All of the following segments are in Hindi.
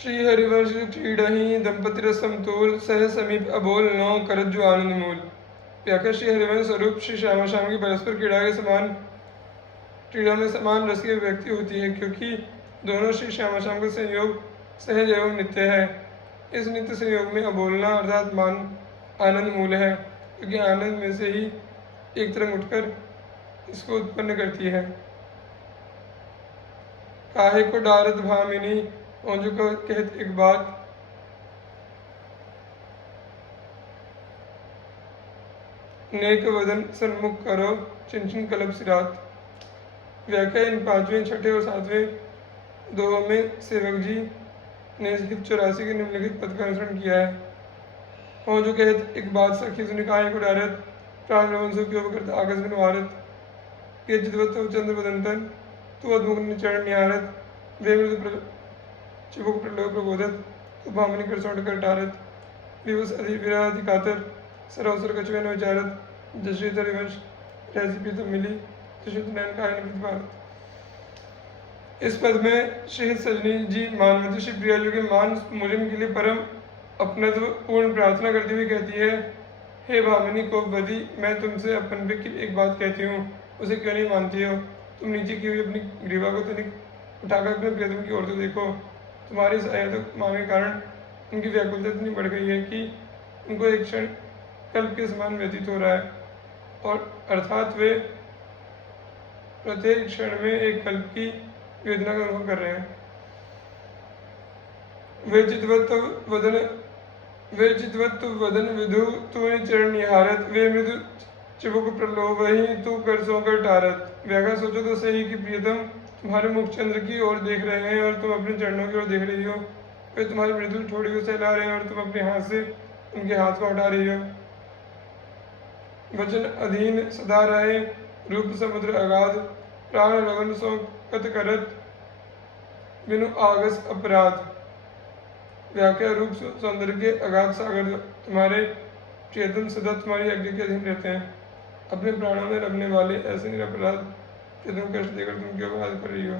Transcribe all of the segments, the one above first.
श्री हरिवंश क्रीडहि दंपति समतोल सह समीप अबोल नौ करज्जु आनंद मूल। व्याख्या श्री हरिवंश स्वरूप श्री श्यामा श्याम की परस्पर क्रीड़ा के समान क्रीड़ा में समान रस की व्यक्ति होती है, क्योंकि दोनों श्री श्यामा श्याम का संयोग सहज एवं नित्य है। इस नित्य संयोग में अबोलना अर्थात मान आनंद मूल है, क्योंकि आनंद में से ही एक तरंग उठकर इसको उत्पन्न करती है। काहे को डारत भामिनी औंजू को कहत एक बात, नेक वदन सन्मुख करो चिंचन कलब सिरात। व्याख्या इन पांचवें, छठे और सातवें दोहों में सेवक जी ने हित 84 के निम्नलिखित पद का अनुसरण किया है। औंजू कहत एक बात सखी सुनि काहे को डारत प्राण रवंशों की करता आकाश में वारत। के जितवत चंद्र बदंतन तू अद्मुख चरण निहारत। वे मृदु चिबुक प्रलोभ प्रबोधत तू भामिनी कर सौंट कर टारत। विवश विराधि कातर सरावसर कछुए न विचारत। जश्री हरिवंश रहसी प्रीतम मिली जश्री नैन कायन प्रीत भारत। इस पद में श्री सजनी जी मानवती श्री प्रिया जी के मान मुलिम के लिए परम अपनत्व पूर्ण प्रार्थना करती हुई कहती है, हे भामिनी कोपवती, मैं तुमसे अपन की एक बात कहती हूँ, उसे क्यों नहीं मानती हो? तुम नीचे की हुई अपनी ग्रीवा को तनिक उठाकर अपने प्रियतम की ओर तो देखो। तुम्हारी इस अहेतुक मांग के कारण उनकी व्याकुलता इतनी बढ़ गई है कि उनको एक क्षण कल्प के समान व्यतीत हो रहा है, और अर्थात वे प्रत्येक क्षण में एक कल्प की वेदना का अनुभव कर रहे हैं। वे चितवत वदन विधु तू चरण निहारत। वे मृदु चिबुक प्रलोभ ही तू कर सो कर टारत। व्याख्या सोचो तो सही कि प्रियतम तुम्हारे मुख चंद्र की ओर देख रहे हैं और तुम अपने चरणों की ओर देख रही हो। वे तुम्हारी मृदु ठोड़ी को सहला रहे हैं और तुम अपने हाथ से उनके हाथ को हटा रही हो। वचन अधीन सदा रहे रूप समुद्र अगाध। प्राण रवन सो कत करत बिनु आगस अपराध। व्याख्या रूप सौंदर्य के अगाध सागर तुम्हारे प्रियतम सदा तुम्हारी आज्ञा के अधीन रहते हैं। अपने प्राणों में रखने वाले ऐसे निरपराध कि तुम कष्ट देकर तुम क्यों बात कर रही हो।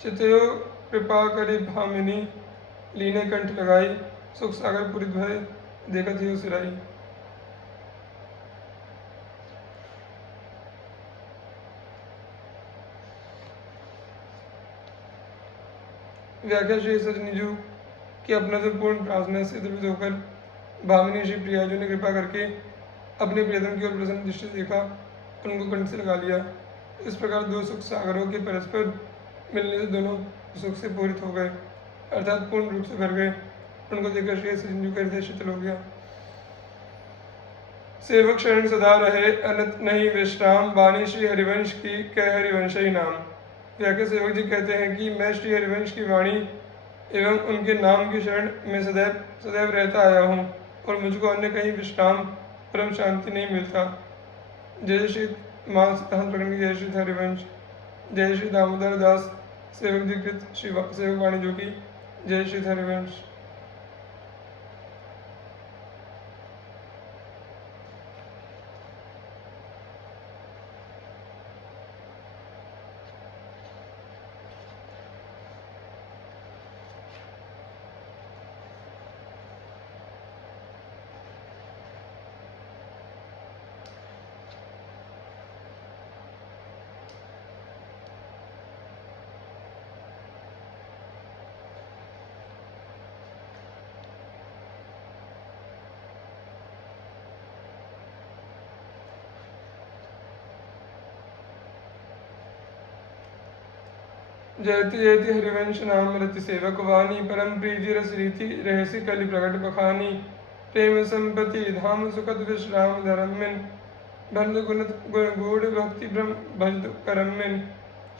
चितयो कृपा करी भामिनी लीने कंठ लगाई। सुख सागर पूरित भय देखत ही सिराई। व्याख्या श्री सजनीजू की अपना से पूर्ण प्रार्थना से द्रवित होकर भामिनी श्री प्रियाजू ने कृपा करके अपने प्रियतम की ओर प्रसन्न दृष्टि देखा और उनको कंठ से लगा लिया। इस प्रकार दो सुख सागरों के परस्पर मिलने से दोनों सुख से पूरित हो गए, अर्थात पूर्ण रूप से भर गए। उनको देखकर श्री सजनीजू का हृदय शीतल हो गया। सेवक शरण सदा रहे अनत नहीं विश्राम। वाणी श्री हरिवंश की कह हरिवंश ही नाम। व्याख्या सेवक जी कहते हैं कि मैं श्री हरिवंश की वाणी एवं उनके नाम की शरण में सदैव रहता आया हूँ, और मुझको अन्य कहीं विश्राम परम शांति नहीं मिलता। जय श्री मान सिद्धांत प्रकरण की जय श्री हरिवंश। जय श्री दामोदर दास सेवक दीकृत सेवक वाणी जो की जय श्री हरिवंश। जयति जयति हरिवंश नाम रति सेवक वाणी। परम प्रीति रस रीति रहसी कलि प्रकट बखानी। प्रेम संपत्ति धाम सुखद विश्राम धर्मिन। बंद गुण गूढ़ भक्ति ब्रह्म भज करमिन।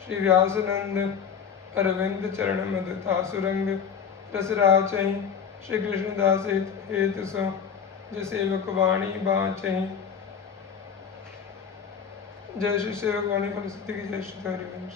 श्री व्यासनंद अरविंद चरण मद तासुरंग रस राचहि। श्री कृष्णदास हेतु सो जय सेवक वाणी बाचहि। जय श्री सेवक वाणी फलश्रुति की जय श्री हरिवंश।